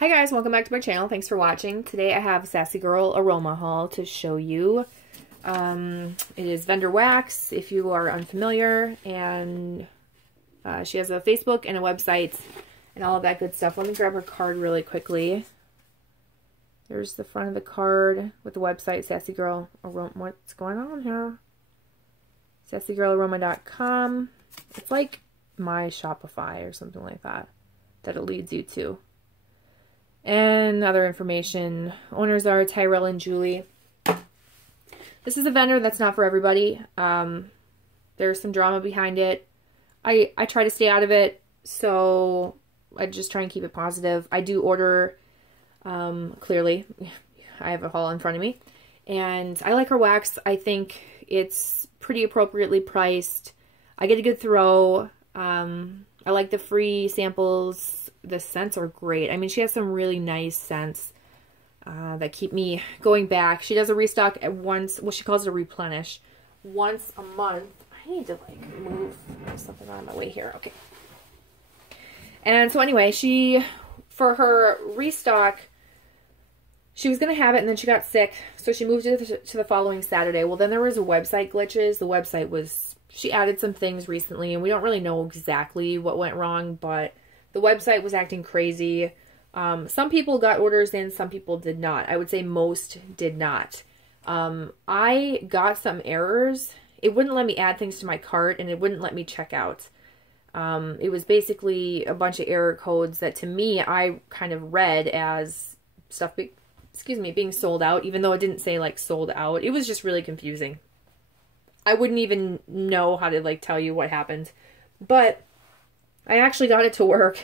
Hi guys, welcome back to my channel. Thanks for watching. Today I have Sassy Girl Aroma haul to show you. It is vendor wax, if you are unfamiliar, and she has a Facebook and a website and all of that good stuff. Let me grab her card really quickly. There's the front of the card with the website, Sassy Girl Aroma. What's going on here? SassyGirlAroma.com. It's like my Shopify or something like that it leads you to. And other information. Owners are Tyrell and Julie. This is a vendor that's not for everybody. There's some drama behind it. I try to stay out of it, so I just try and keep it positive. I do order, clearly. I have a haul in front of me. And I like her wax. I think it's pretty appropriately priced. I get a good throw. I like the free samples. The scents are great. I mean, she has some really nice scents that keep me going back. She does a restock at once. Well, she calls it a replenish. Once a month. I need to, like, move something on my way here. Okay. And so anyway, for her restock, she was going to have it, and then she got sick, so she moved it to the following Saturday. Well, then there was website glitches. The website was, she added some things recently, and we don't really know exactly what went wrong, but the website was acting crazy. Some people got orders in, some people did not. I would say most did not. I got some errors. It wouldn't let me add things to my cart, and it wouldn't let me check out. It was basically a bunch of error codes that, to me, I kind of read as stuff being sold out, even though it didn't say, like, sold out. It was just really confusing. I wouldn't even know how to, like, tell you what happened. But I actually got it to work.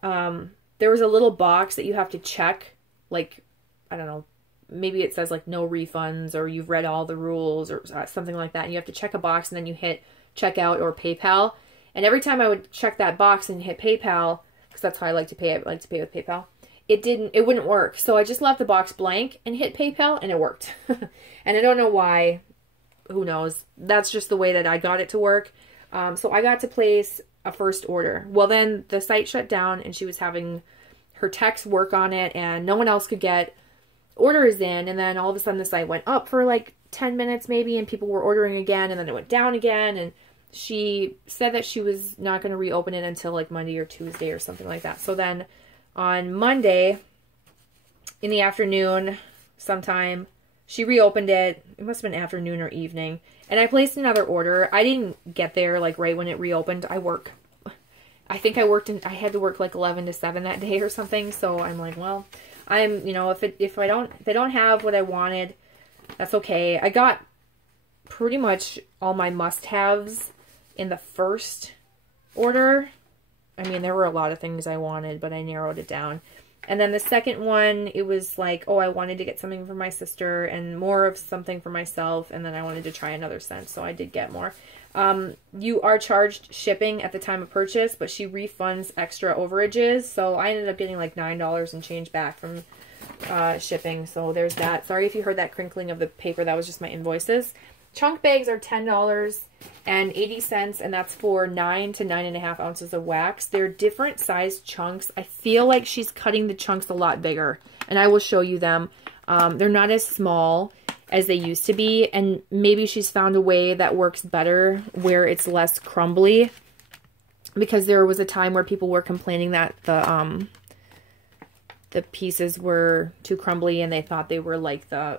There was a little box that you have to check, like, I don't know, maybe it says, like, no refunds, or you've read all the rules, or something like that, and you have to check a box, and then you hit checkout or PayPal. And every time I would check that box and hit PayPal, because that's how I like to pay. I like to pay with PayPal. It wouldn't work. So I just left the box blank and hit PayPal, and it worked. And I don't know why. Who knows? That's just the way that I got it to work. So I got to place a first order. Well, then the site shut down, and she was having her techs work on it, and no one else could get orders in. And then all of a sudden the site went up for like 10 minutes maybe, and people were ordering again, and then it went down again. And she said that she was not going to reopen it until like Monday or Tuesday or something like that. So then on Monday in the afternoon sometime, she reopened it. It must have been afternoon or evening. And I placed another order. I didn't get there like right when it reopened. I think I had to work like 11 to 7 that day or something. So I'm like, well, you know, if they don't have what I wanted, that's okay. I got pretty much all my must-haves in the first order. I mean, there were a lot of things I wanted, but I narrowed it down. And then the second one, it was like, oh, I wanted to get something for my sister and more of something for myself. And then I wanted to try another scent, so I did get more. You are charged shipping at the time of purchase, but she refunds extra overages. So I ended up getting like $9 and change back from shipping. So there's that. Sorry if you heard that crinkling of the paper. That was just my invoices. Chunk bags are $10.80, and that's for 9 to 9.5 ounces of wax. They're different size chunks. I feel like she's cutting the chunks a lot bigger, and I will show you them. They're not as small as they used to be, and maybe she's found a way that works better where it's less crumbly, because there was a time where people were complaining that the pieces were too crumbly, and they thought they were like the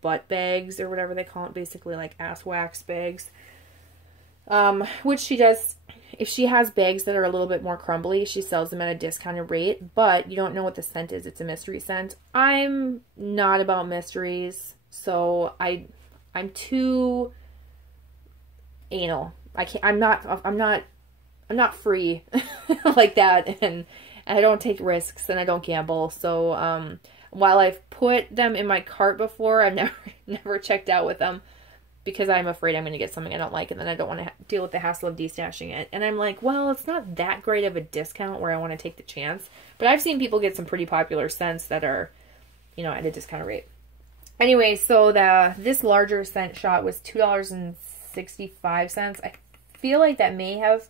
butt bags or whatever they call it, basically like ass wax bags. Which she does, if she has bags that are a little bit more crumbly, she sells them at a discounted rate, but you don't know what the scent is. It's a mystery scent. I'm not about mysteries, so I'm too anal. I'm not free like that, and I don't take risks, and I don't gamble. So while I've put them in my cart before, I've never checked out with them, because I'm afraid I'm going to get something I don't like, and then I don't want to deal with the hassle of destashing it. And I'm like, well, it's not that great of a discount where I want to take the chance. But I've seen people get some pretty popular scents that are, you know, at a discounted rate. Anyway, so this larger scent shot was $2.65. I feel like that may have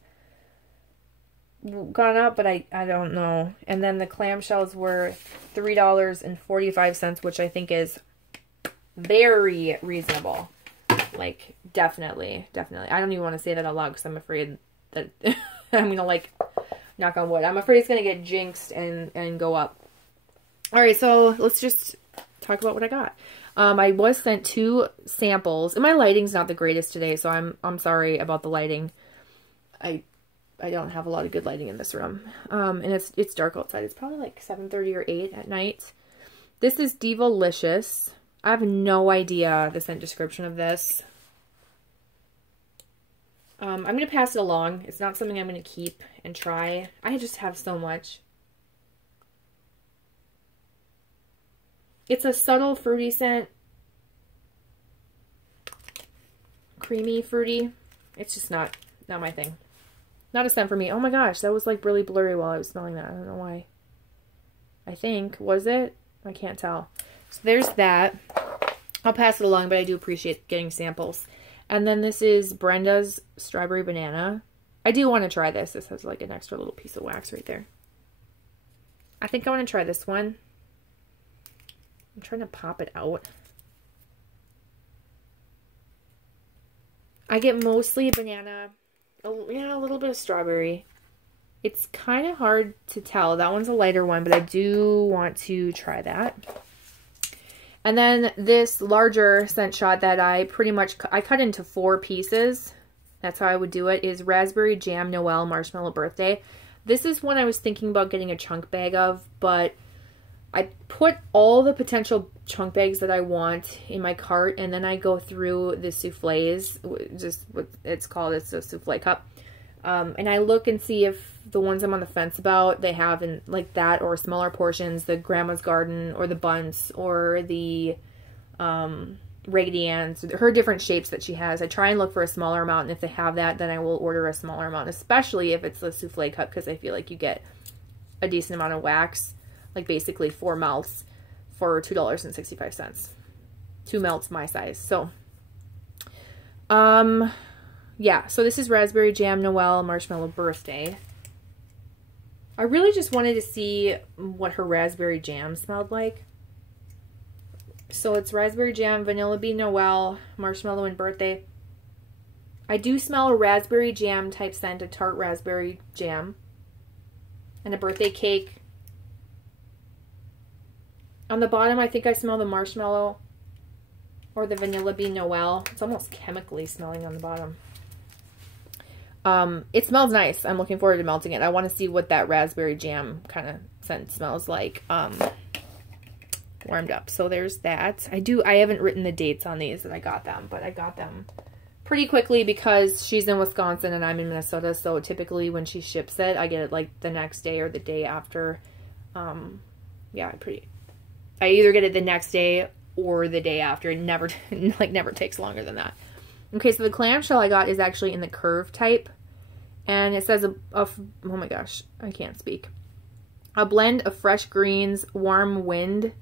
gone up, but I don't know. And then the clamshells were $3.45, which I think is very reasonable. Like, definitely. I don't even want to say that out loud because I'm afraid that I'm going to, like, knock on wood. I'm afraid it's going to get jinxed and go up. All right, so let's just talk about what I got. I was sent 2 samples, and my lighting's not the greatest today, so I'm sorry about the lighting. I don't have a lot of good lighting in this room. And it's dark outside. It's probably like 7:30 or 8 at night. This is Divalicious. I have no idea the scent description of this. I'm going to pass it along. It's not something I'm going to keep and try. I just have so much. It's a subtle fruity scent. Creamy, fruity. It's just not my thing. Not a scent for me. Oh my gosh, that was like really blurry while I was smelling that. I don't know why. I think, was it? I can't tell. So there's that. I'll pass it along, but I do appreciate getting samples. And then this is Brenda's Strawberry Banana. I do want to try this. This has like an extra little piece of wax right there. I think I want to try this one. I'm trying to pop it out. I get mostly banana. Yeah, a little bit of strawberry. It's kind of hard to tell. That one's a lighter one, but I do want to try that. And then this larger scent shot that I cut into 4 pieces. That's how I would do it, is Raspberry Jam Noel Marshmallow Birthday. This is one I was thinking about getting a chunk bag of, but I put all the potential chunk bags that I want in my cart, and then I go through the souffles, just what it's called, it's a souffle cup. And I look and see if the ones I'm on the fence about, they have in like that or smaller portions, the Grandma's Garden or the Bunts or the Raggedy Ann's, her different shapes that she has. I try and look for a smaller amount, and if they have that, then I will order a smaller amount, especially if it's the souffle cup, because I feel like you get a decent amount of wax, like basically 4 melts for $2.65. 2 melts my size. So, yeah, so this is Raspberry Jam Noel Marshmallow Birthday. I really just wanted to see what her raspberry jam smelled like. So it's Raspberry Jam, Vanilla Bean Noel, Marshmallow, and Birthday. I do smell a raspberry jam type scent, a tart raspberry jam, and a birthday cake. On the bottom, I think I smell the marshmallow or the Vanilla Bean Noel. It's almost chemically smelling on the bottom. It smells nice. I'm looking forward to melting it. I want to see what that raspberry jam kind of scent smells like warmed up. So there's that. I haven't written the dates on these that I got them, but I got them pretty quickly because she's in Wisconsin and I'm in Minnesota. So typically when she ships it, I get it like the next day or the day after. Yeah, I either get it the next day or the day after. It never takes longer than that. Okay, so the clamshell I got is actually in the curve type. And it says, oh my gosh, I can't speak. A blend of fresh greens, warm wind,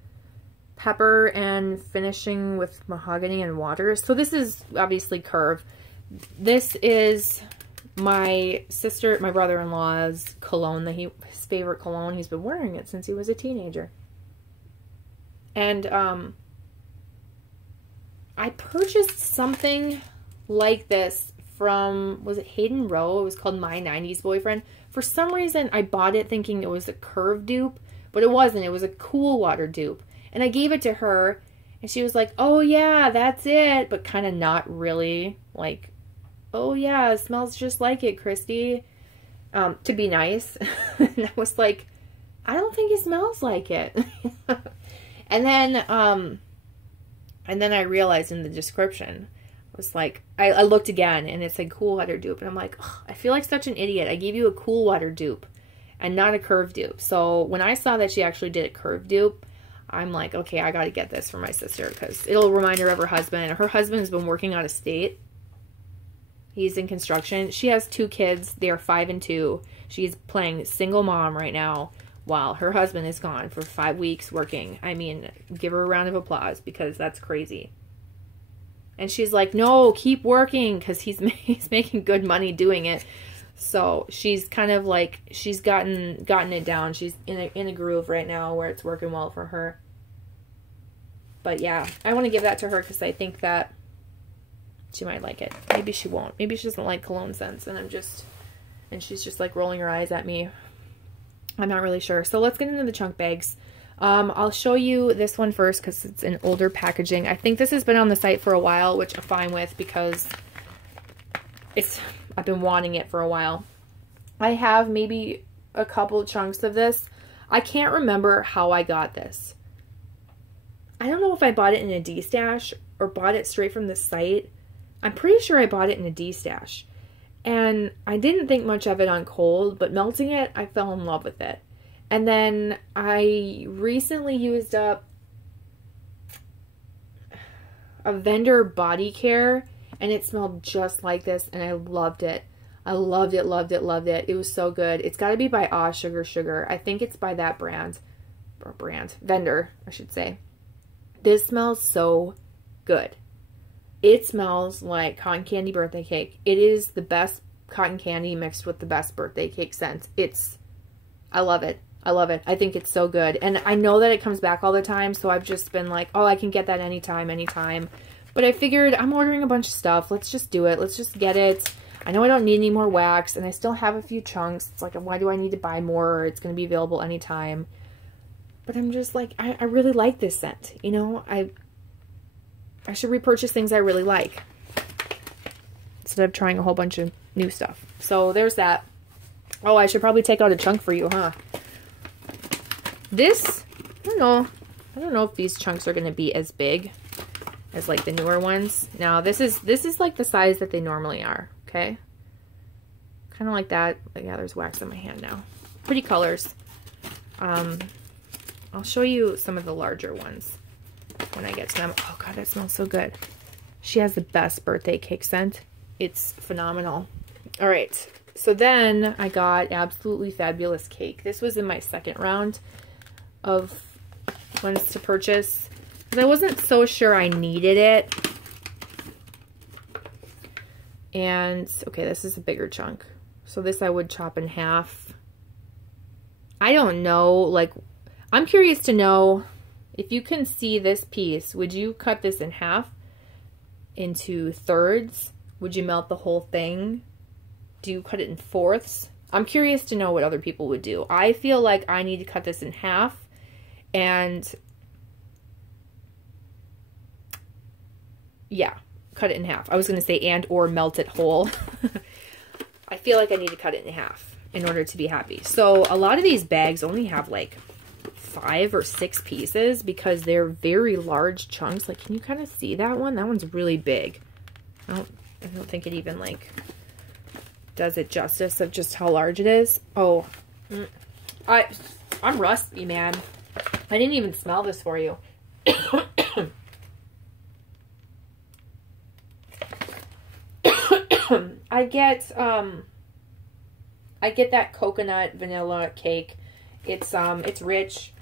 pepper, and finishing with mahogany and water. So this is obviously curve. This is my brother-in-law's cologne, his favorite cologne. He's been wearing it since he was a teenager. And I purchased something like this from, was it Hayden Rowe? It was called My 90s Boyfriend. For some reason, I bought it thinking it was a curve dupe, but it wasn't. It was a Cool Water dupe. And I gave it to her, and she was like, oh yeah, that's it, but kind of not really. Like, oh yeah, it smells just like it, Christy. To be nice. And I was like, I don't think it smells like it. And then I realized in the description, I was like, I looked again, and it's like Cool Water dupe, and I'm like, oh, I feel like such an idiot. I gave you a Cool Water dupe and not a curve dupe. So when I saw that she actually did a curve dupe, I'm like, okay, I got to get this for my sister because it'll remind her of her husband. Her husband has been working out of state. He's in construction. She has 2 kids. They are 5 and 2. She's playing single mom right now while her husband is gone for 5 weeks working. I mean, give her a round of applause because that's crazy. And she's like, no, keep working because he's making good money doing it. So she's kind of like, she's gotten it down. She's in a groove right now where it's working well for her. But yeah, I want to give that to her because I think that she might like it. Maybe she won't. Maybe she doesn't like cologne scents, and she's just like rolling her eyes at me. I'm not really sure. So let's get into the chunk bags. I'll show you this one first because it's an older packaging. I think this has been on the site for a while, which I'm fine with because I've been wanting it for a while. I have maybe a couple chunks of this. I can't remember how I got this. I don't know if I bought it in a DESTASH or bought it straight from the site. I'm pretty sure I bought it in a DESTASH. And I didn't think much of it on cold, but melting it, I fell in love with it. And then I recently used up a vendor body care, and it smelled just like this, and I loved it. I loved it, loved it, loved it. It was so good. It's got to be by Ah Sugar Sugar. I think it's by that vendor, I should say. This smells so good. It smells like cotton candy birthday cake. It is the best cotton candy mixed with the best birthday cake scent. I love it. I love it. I think it's so good. And I know that it comes back all the time, so I've just been like, oh, I can get that anytime, anytime. But I figured I'm ordering a bunch of stuff. Let's just do it. Let's just get it. I know I don't need any more wax, and I still have a few chunks. It's like, why do I need to buy more? It's going to be available anytime. But I'm just like, I really like this scent. You know, I should repurchase things I really like instead of trying a whole bunch of new stuff. So there's that. Oh, I should probably take out a chunk for you, huh? This, I don't know if these chunks are going to be as big as like the newer ones. Now this is like the size that they normally are. Okay. Kind of like that. But yeah, there's wax on my hand now. Pretty colors. I'll show you some of the larger ones when I get to them. Oh God, that smells so good. She has the best birthday cake scent. It's phenomenal. All right. So then I got Absolutely Fabulous Cake. This was in my second round of ones to purchase because I wasn't so sure I needed it. And okay, this is a bigger chunk. So this I would chop in half. I don't know, like, I'm curious to know if you can see this piece, would you cut this in half into thirds? Would you melt the whole thing? Do you cut it in fourths? I'm curious to know what other people would do. I feel like I need to cut this in half and yeah, cut it in half. I was going to say and or melt it whole. I feel like I need to cut it in half in order to be happy. So a lot of these bags only have like 5 or 6 pieces because they're very large chunks. Like, can you kind of see that one? That one's really big. I don't think it even like does it justice of just how large it is. Oh, I'm rusty, man. I didn't even smell this for you. I get that coconut vanilla cake. It's rich.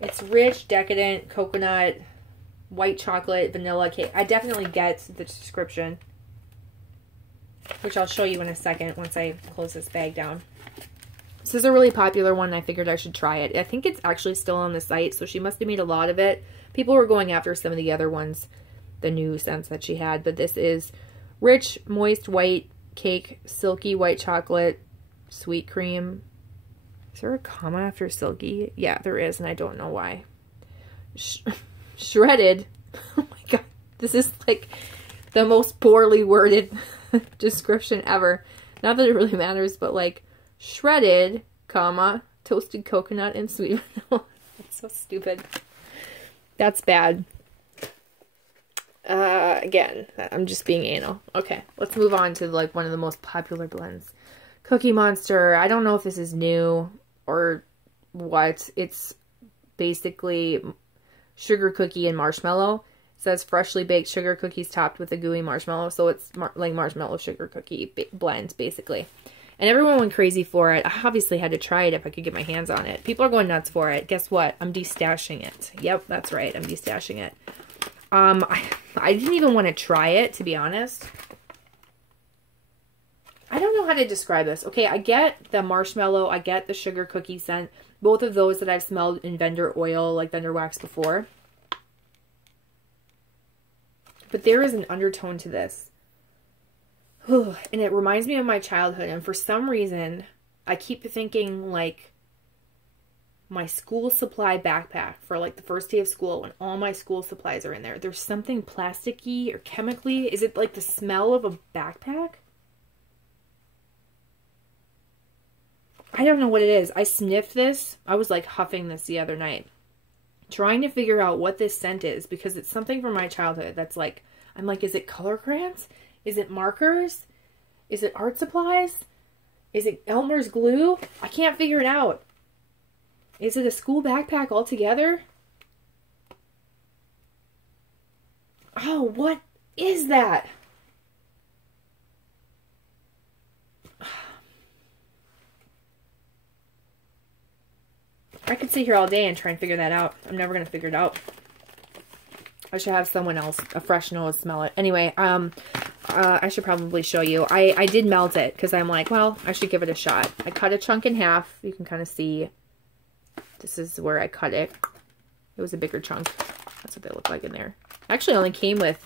It's rich, decadent coconut, white chocolate, vanilla cake. I definitely get the description, which I'll show you in a second once I close this bag down. This is a really popular one. I figured I should try it. I think it's actually still on the site, so she must have made a lot of it. People were going after some of the other ones, the new scents that she had, but this is rich, moist, white cake, silky white chocolate, sweet cream. Is there a comma after silky? Yeah, there is, and I don't know why. Shredded. Oh my God. This is like the most poorly worded description ever. Not that it really matters, but like shredded, comma, toasted coconut and sweet vanilla. That's so stupid. That's bad. Again, I'm just being anal. Okay, let's move on to like one of the most popular blends. Cookie Monster. I don't know if this is new or what. It's basically sugar cookie and marshmallow. It says freshly baked sugar cookies topped with a gooey marshmallow. So it's like marshmallow sugar cookie blend, basically. And everyone went crazy for it. I obviously had to try it if I could get my hands on it. People are going nuts for it. Guess what? I'm destashing it. Yep, that's right. I'm destashing it. I didn't even want to try it, to be honest. I don't know how to describe this. Okay, I get the marshmallow. I get the sugar cookie scent. Both of those that I've smelled in vendor oil, like vendor wax before. But there is an undertone to this. And it reminds me of my childhood. And for some reason, I keep thinking like my school supply backpack for like the first day of school when all my school supplies are in there. There's something plasticky or chemically. Is it like the smell of a backpack? I don't know what it is. I sniffed this. I was like huffing this the other night, trying to figure out what this scent is, because it's something from my childhood that's like, I'm like, is it color crayons? Is it markers? Is it art supplies? Is it Elmer's glue? I can't figure it out. Is it a school backpack altogether? Oh, what is that? I could sit here all day and try and figure that out. I'm never going to figure it out. I should have someone else, a fresh nose, smell it. Anyway, I should probably show you. I did melt it because I'm like, well, I should give it a shot. I cut a chunk in half. You can kind of see. This is where I cut it. It was a bigger chunk. That's what they look like in there. Actually, only came with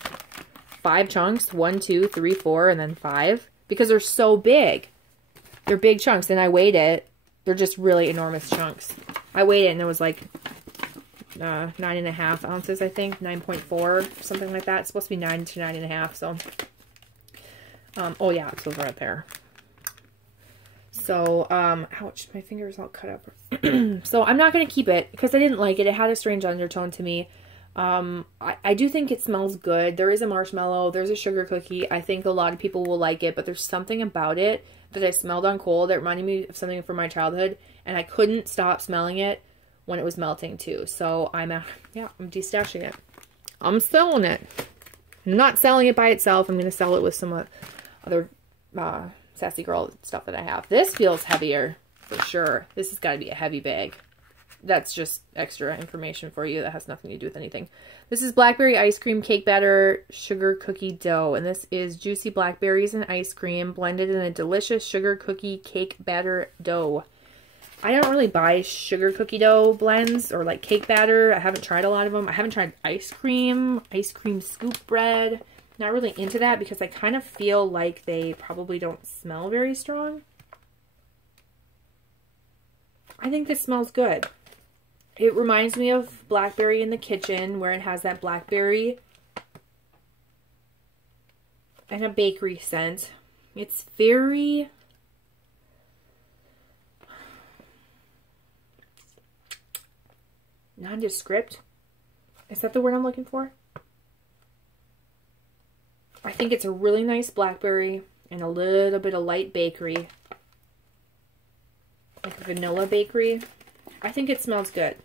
5 chunks. 1, 2, 3, 4, and then 5. Because they're so big. They're big chunks. And I weighed it. They're just really enormous chunks. I weighed it and it was like 9.5 ounces, I think. 9.4, something like that. It's supposed to be 9 to 9.5. So, oh yeah, it's over right there. So, ouch, my finger is all cut up. So I'm not going to keep it because I didn't like it. It had a strange undertone to me. I do think it smells good. There is a marshmallow. There's a sugar cookie. I think a lot of people will like it, but there's something about it that I smelled on cold that reminded me of something from my childhood, and I couldn't stop smelling it when it was melting too. So I'm destashing it. I'm selling it. I'm not selling it by itself. I'm going to sell it with some other Sassy Girl stuff that I have. This feels heavier for sure. This has got to be a heavy bag. That's just extra information for you that has nothing to do with anything. This is blackberry ice cream cake batter sugar cookie dough, and this is juicy blackberries and ice cream blended in a delicious sugar cookie cake batter dough. I don't really buy sugar cookie dough blends or like cake batter. I haven't tried a lot of them. I haven't tried ice cream scoop bread. Not really into that because I kind of feel like they probably don't smell very strong. I think this smells good. It reminds me of Blackberry in the Kitchen, where it has that blackberry and a bakery scent. It's very nondescript. Is that the word I'm looking for? I think it's a really nice blackberry and a little bit of light bakery. Like a vanilla bakery. I think it smells good.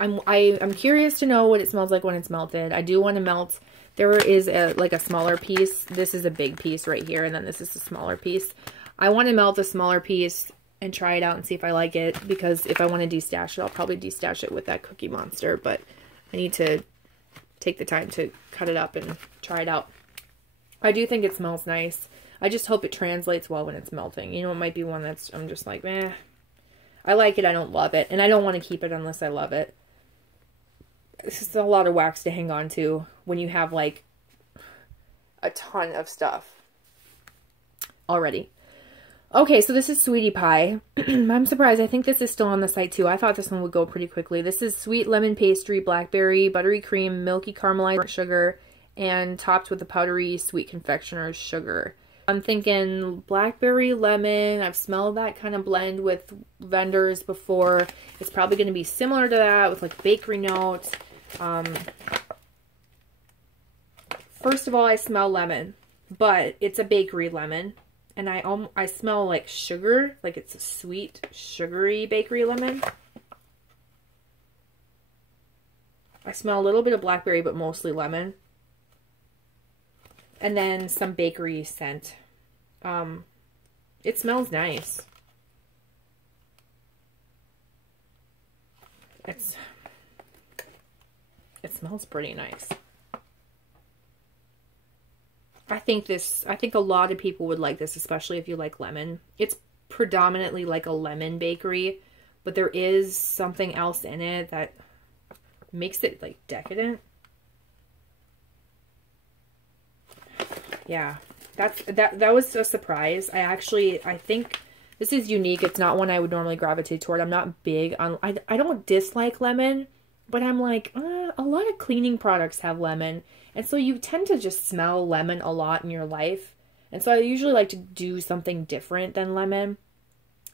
I'm curious to know what it smells like when it's melted. I do want to melt. There is like a smaller piece. This is a big piece right here, and then this is a smaller piece. I want to melt a smaller piece and try it out and see if I like it, because if I want to destash it, I'll probably destash it with that Cookie Monster, but I need to take the time to cut it up and try it out. I do think it smells nice. I just hope it translates well when it's melting. You know, it might be one that's, I'm just like, meh. I like it, I don't love it, and I don't want to keep it unless I love it. It's just a lot of wax to hang on to when you have, like, a ton of stuff already. Okay, so this is Sweetie Pie. I'm surprised. I think this is still on the site, too. I thought this one would go pretty quickly. This is sweet lemon pastry, blackberry, buttery cream, milky caramelized sugar, and topped with the powdery sweet confectioner's sugar. I'm thinking blackberry lemon. I've smelled that kind of blend with vendors before. It's probably going to be similar to that with like bakery notes. First of all, I smell lemon, but it's a bakery lemon, and I smell like sugar, like it's a sweet, sugary bakery lemon. I smell a little bit of blackberry, but mostly lemon. And then some bakery scent. It smells nice. It smells pretty nice. I think a lot of people would like this, especially if you like lemon. It's predominantly like a lemon bakery, but there is something else in it that makes it like decadent. Yeah, that was a surprise. I think this is unique. It's not one I would normally gravitate toward. I'm not big on, I don't dislike lemon, but I'm like, a lot of cleaning products have lemon. And so you tend to just smell lemon a lot in your life. And so I usually like to do something different than lemon.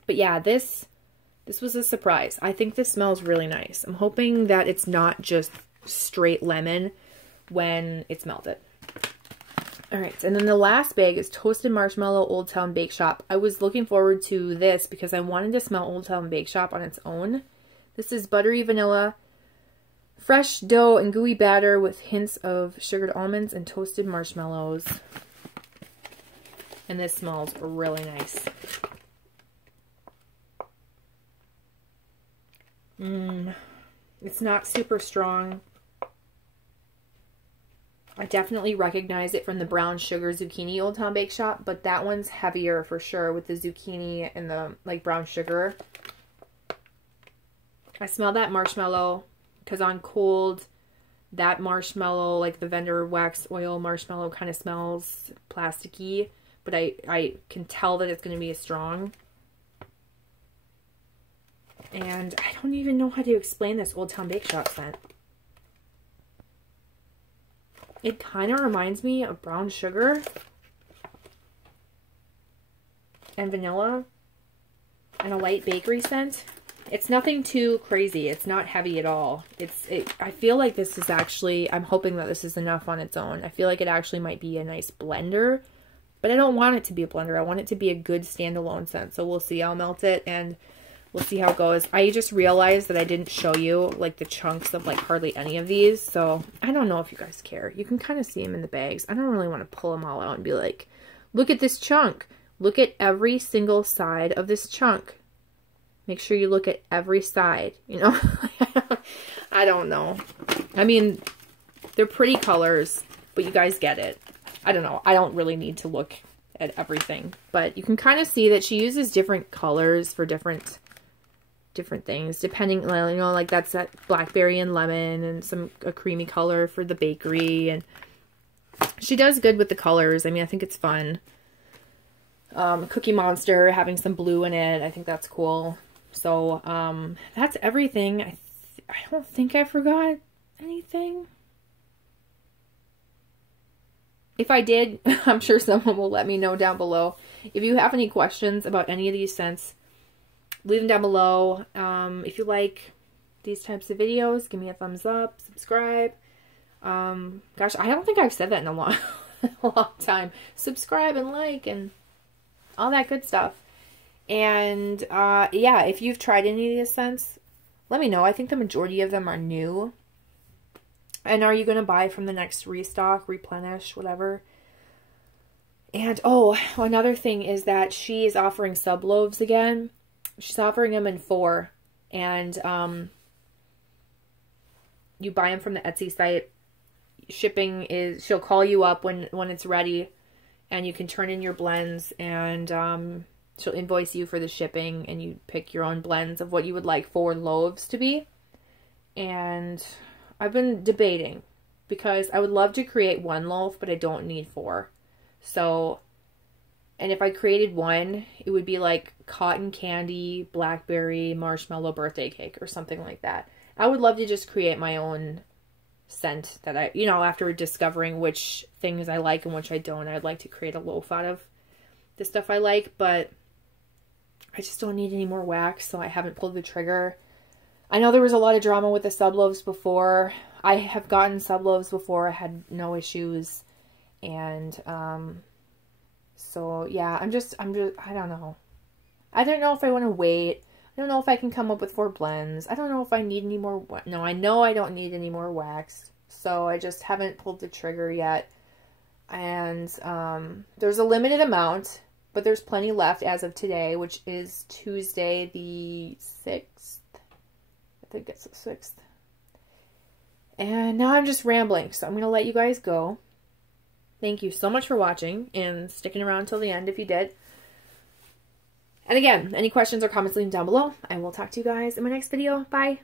But yeah, this was a surprise. I think this smells really nice. I'm hoping that it's not just straight lemon when it's melted. All right, and then the last bag is Toasted Marshmallow Old Town Bake Shop. I was looking forward to this because I wanted to smell Old Town Bake Shop on its own. This is buttery vanilla, fresh dough and gooey batter with hints of sugared almonds and toasted marshmallows. And this smells really nice. It's not super strong. I definitely recognize it from the brown sugar zucchini Old Town Bake Shop, but that one's heavier for sure with the zucchini and the like brown sugar. I smell that marshmallow because on cold, that marshmallow, like the vendor wax oil marshmallow, kind of smells plasticky, but I can tell that it's going to be strong. And I don't even know how to explain this Old Town Bake Shop scent. It kind of reminds me of brown sugar and vanilla and a light bakery scent. It's nothing too crazy. It's not heavy at all. I feel like this is actually, I'm hoping that this is enough on its own. I feel like it actually might be a nice blender, but I don't want it to be a blender. I want it to be a good standalone scent. So we'll see. I'll melt it and we'll see how it goes. I just realized that I didn't show you like the chunks of like hardly any of these. So I don't know if you guys care. You can kind of see them in the bags. I don't really want to pull them all out and be like, look at this chunk. Look at every single side of this chunk. Make sure you look at every side, you know? I don't know. I mean, they're pretty colors, but you guys get it. I don't know. I don't really need to look at everything, but you can kind of see that she uses different colors for different things, depending, you know, like that's that blackberry and lemon and a creamy color for the bakery, and she does good with the colors. I mean, I think it's fun. Cookie Monster having some blue in it, I think that's cool. So that's everything. I don't think I forgot anything. If I did, I'm sure someone will let me know down below. If you have any questions about any of these scents, leave them down below. If you like these types of videos, give me a thumbs up, subscribe. Gosh, I don't think I've said that in a long time. Subscribe and like and all that good stuff. And yeah, if you've tried any of these scents, let me know. I think the majority of them are new. And are you going to buy from the next restock, replenish, whatever? And oh, another thing is that she is offering sub loaves again. She's offering them in 4, and you buy them from the Etsy site. Shipping is, she'll call you up when it's ready, and you can turn in your blends, and she'll invoice you for the shipping, and you pick your own blends of what you would like 4 loaves to be. And I've been debating because I would love to create 1 loaf, but I don't need 4. So, and if I created 1, it would be like cotton candy, blackberry, marshmallow birthday cake or something like that. I would love to just create my own scent that I, you know, after discovering which things I like and which I don't, I'd like to create a loaf out of the stuff I like, but I just don't need any more wax, so I haven't pulled the trigger. I know there was a lot of drama with the sub loaves before. I have gotten sub loaves before. I had no issues. And, so yeah, I don't know. I don't know if I want to wait. I don't know if I can come up with 4 blends. I don't know if I need any more. No, I know I don't need any more wax. So I just haven't pulled the trigger yet. And, there's a limited amount, but there's plenty left as of today, which is Tuesday the 6th. I think it's the 6th. And now I'm just rambling, so I'm going to let you guys go. Thank you so much for watching and sticking around until the end if you did. And again, any questions or comments, leave them down below. I will talk to you guys in my next video. Bye!